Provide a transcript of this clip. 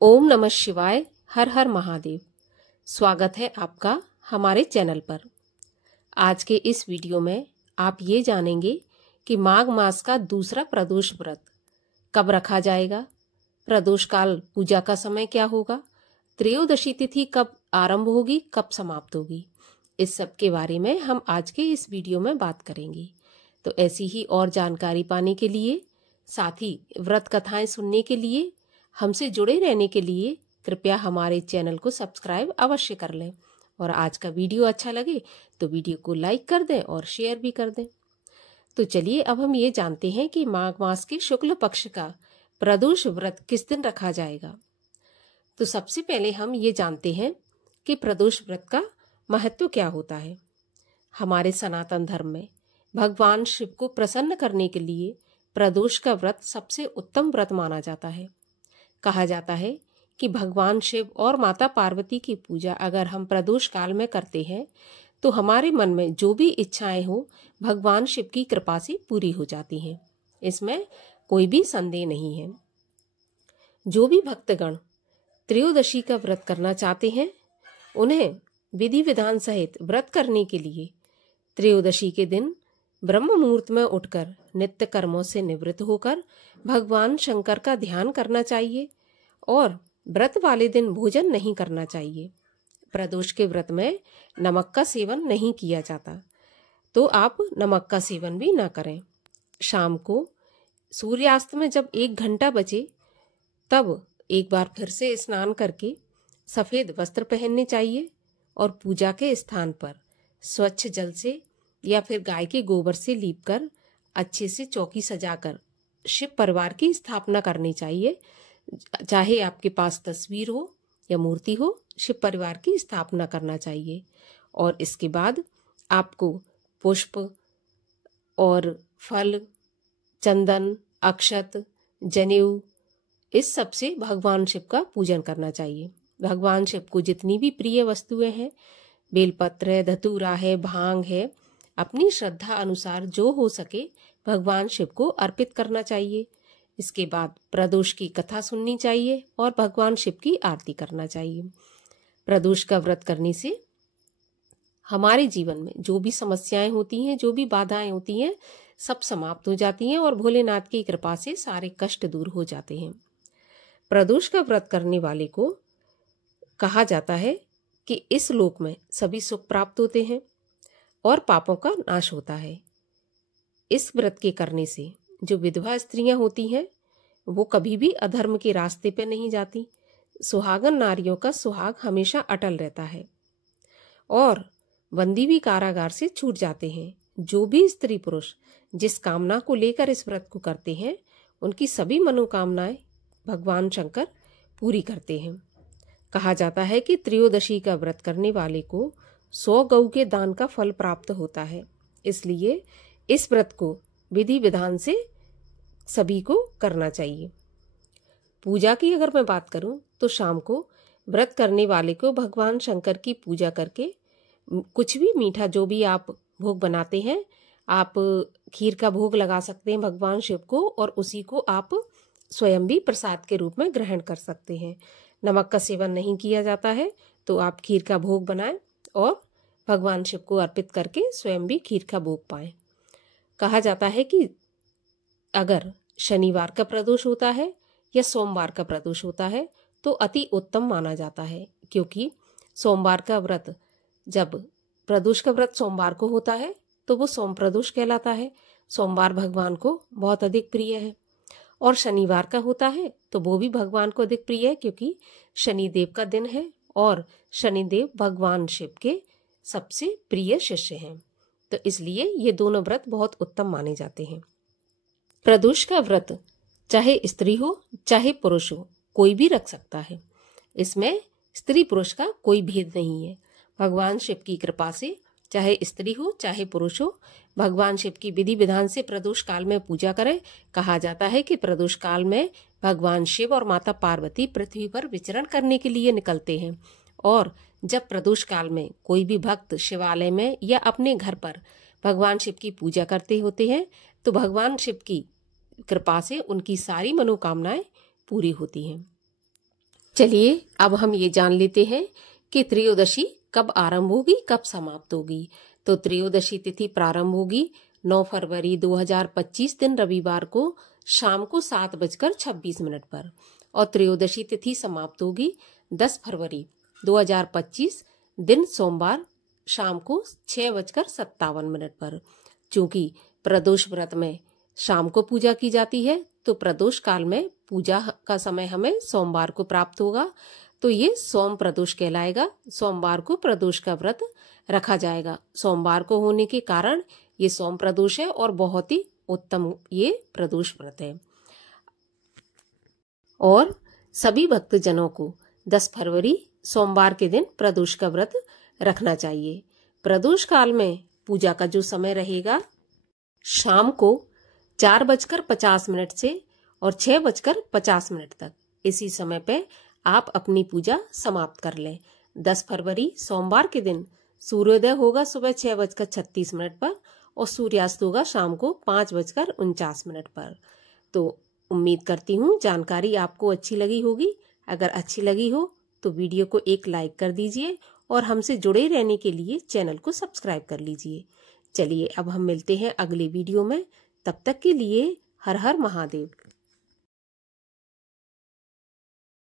ओम नमः शिवाय। हर हर महादेव। स्वागत है आपका हमारे चैनल पर। आज के इस वीडियो में आप ये जानेंगे कि माघ मास का दूसरा प्रदोष व्रत कब रखा जाएगा, प्रदोष काल पूजा का समय क्या होगा, त्रयोदशी तिथि कब आरंभ होगी, कब समाप्त होगी। इस सब के बारे में हम आज के इस वीडियो में बात करेंगे। तो ऐसी ही और जानकारी पाने के लिए, साथ ही व्रत कथाएं सुनने के लिए, हमसे जुड़े रहने के लिए कृपया हमारे चैनल को सब्सक्राइब अवश्य कर लें। और आज का वीडियो अच्छा लगे तो वीडियो को लाइक कर दें और शेयर भी कर दें। तो चलिए अब हम ये जानते हैं कि माघ मास के शुक्ल पक्ष का प्रदोष व्रत किस दिन रखा जाएगा। तो सबसे पहले हम ये जानते हैं कि प्रदोष व्रत का महत्व क्या होता है। हमारे सनातन धर्म में भगवान शिव को प्रसन्न करने के लिए प्रदोष का व्रत सबसे उत्तम व्रत माना जाता है। कहा जाता है कि भगवान शिव और माता पार्वती की पूजा अगर हम प्रदोष काल में करते हैं तो हमारे मन में जो भी इच्छाएं हो भगवान शिव की कृपा से पूरी हो जाती हैं। इसमें कोई भी संदेह नहीं है। जो भी भक्तगण त्रयोदशी का व्रत करना चाहते हैं उन्हें विधि विधान सहित व्रत करने के लिए त्रयोदशी के दिन ब्रह्म मुहूर्त में उठकर नित्य कर्मों से निवृत्त होकर भगवान शंकर का ध्यान करना चाहिए और व्रत वाले दिन भोजन नहीं करना चाहिए। प्रदोष के व्रत में नमक का सेवन नहीं किया जाता, तो आप नमक का सेवन भी ना करें। शाम को सूर्यास्त में जब 1 घंटा बचे तब एक बार फिर से स्नान करके सफेद वस्त्र पहनने चाहिए और पूजा के स्थान पर स्वच्छ जल से या फिर गाय के गोबर से लीपकर अच्छे से चौकी सजाकर शिव परिवार की स्थापना करनी चाहिए। चाहे आपके पास तस्वीर हो या मूर्ति हो, शिव परिवार की स्थापना करना चाहिए। और इसके बाद आपको पुष्प और फल, चंदन, अक्षत, जनेऊ, इस सब से भगवान शिव का पूजन करना चाहिए। भगवान शिव को जितनी भी प्रिय वस्तुएं हैं, बेलपत्र है, धतूरा है, भांग है, अपनी श्रद्धा अनुसार जो हो सके भगवान शिव को अर्पित करना चाहिए। इसके बाद प्रदोष की कथा सुननी चाहिए और भगवान शिव की आरती करना चाहिए। प्रदोष का व्रत करने से हमारे जीवन में जो भी समस्याएं होती हैं, जो भी बाधाएं होती हैं, सब समाप्त हो जाती हैं और भोलेनाथ की कृपा से सारे कष्ट दूर हो जाते हैं। प्रदोष का व्रत करने वाले को कहा जाता है कि इस लोक में सभी सुख प्राप्त होते हैं और पापों का नाश होता है। इस व्रत के करने से जो विधवा स्त्रियां होती हैं वो कभी भी अधर्म के रास्ते पे नहीं जाती। सुहागन नारियों का सुहाग हमेशा अटल रहता है और बंदी भी कारागार से छूट जाते हैं। जो भी स्त्री पुरुष जिस कामना को लेकर इस व्रत को करते हैं उनकी सभी मनोकामनाएं भगवान शंकर पूरी करते हैं। कहा जाता है कि त्रयोदशी का व्रत करने वाले को 100 गऊ के दान का फल प्राप्त होता है। इसलिए इस व्रत को विधि विधान से सभी को करना चाहिए। पूजा की अगर मैं बात करूं तो शाम को व्रत करने वाले को भगवान शंकर की पूजा करके कुछ भी मीठा, जो भी आप भोग बनाते हैं, आप खीर का भोग लगा सकते हैं भगवान शिव को और उसी को आप स्वयं भी प्रसाद के रूप में ग्रहण कर सकते हैं। नमक का सेवन नहीं किया जाता है तो आप खीर का भोग बनाएं और भगवान शिव को अर्पित करके स्वयं भी खीर का भोग पाएं। कहा जाता है कि अगर शनिवार का प्रदोष होता है या सोमवार का प्रदोष होता है तो अति उत्तम माना जाता है, क्योंकि सोमवार का व्रत, जब प्रदोष का व्रत सोमवार को होता है तो वो सोम प्रदोष कहलाता है। सोमवार भगवान को बहुत अधिक प्रिय है। और शनिवार का होता है तो वो भी भगवान को अधिक प्रिय है, क्योंकि शनिदेव का दिन है और शनिदेव भगवान शिव के सबसे प्रिय शिष्य हैं। तो इसलिए ये दोनों व्रत बहुत उत्तम माने जाते हैं। प्रदोष का व्रत चाहे स्त्री हो चाहे पुरुष हो, कोई भी रख सकता है। इसमें स्त्री पुरुष का कोई भेद नहीं है। भगवान शिव की कृपा से चाहे स्त्री हो चाहे पुरुष हो, भगवान शिव की विधि विधान से प्रदोष काल में पूजा करें। कहा जाता है कि प्रदोष काल में भगवान शिव और माता पार्वती पृथ्वी पर विचरण करने के लिए निकलते हैं और जब प्रदोष काल में कोई भी भक्त शिवालय में या अपने घर पर भगवान शिव की पूजा करते होते हैं तो भगवान शिव की कृपा से उनकी सारी मनोकामनाएं पूरी होती हैं। चलिए अब हम ये जान लेते हैं कि त्रयोदशी कब आरंभ होगी, कब समाप्त होगी। तो त्रयोदशी तिथि प्रारंभ होगी 9 फरवरी 2025 दिन रविवार को शाम को 7:26 पर और त्रयोदशी तिथि समाप्त होगी 10 फरवरी 2025 दिन सोमवार शाम को 6:57 पर। चूंकि प्रदोष व्रत में शाम को पूजा की जाती है तो प्रदोष काल में पूजा का समय हमें सोमवार को प्राप्त होगा, तो ये सोम प्रदोष कहलाएगा। सोमवार को प्रदोष का व्रत रखा जाएगा। सोमवार को होने के कारण ये सोम प्रदोष है और बहुत ही उत्तम ये प्रदोष व्रत है। और सभी भक्तजनों को 10 फरवरी सोमवार के दिन प्रदोष का व्रत रखना चाहिए। प्रदोष काल में पूजा का जो समय रहेगा शाम को 4:50 से और 6:50 तक, इसी समय पे आप अपनी पूजा समाप्त कर लें। 10 फरवरी सोमवार के दिन सूर्योदय होगा सुबह 6:36 पर और सूर्यास्त होगा शाम को 5:49 पर। तो उम्मीद करती हूँ जानकारी आपको अच्छी लगी होगी। अगर अच्छी लगी हो तो वीडियो को एक लाइक कर दीजिए और हमसे जुड़े रहने के लिए चैनल को सब्सक्राइब कर लीजिए। चलिए अब हम मिलते हैं अगले वीडियो में। तब तक के लिए हर हर महादेव।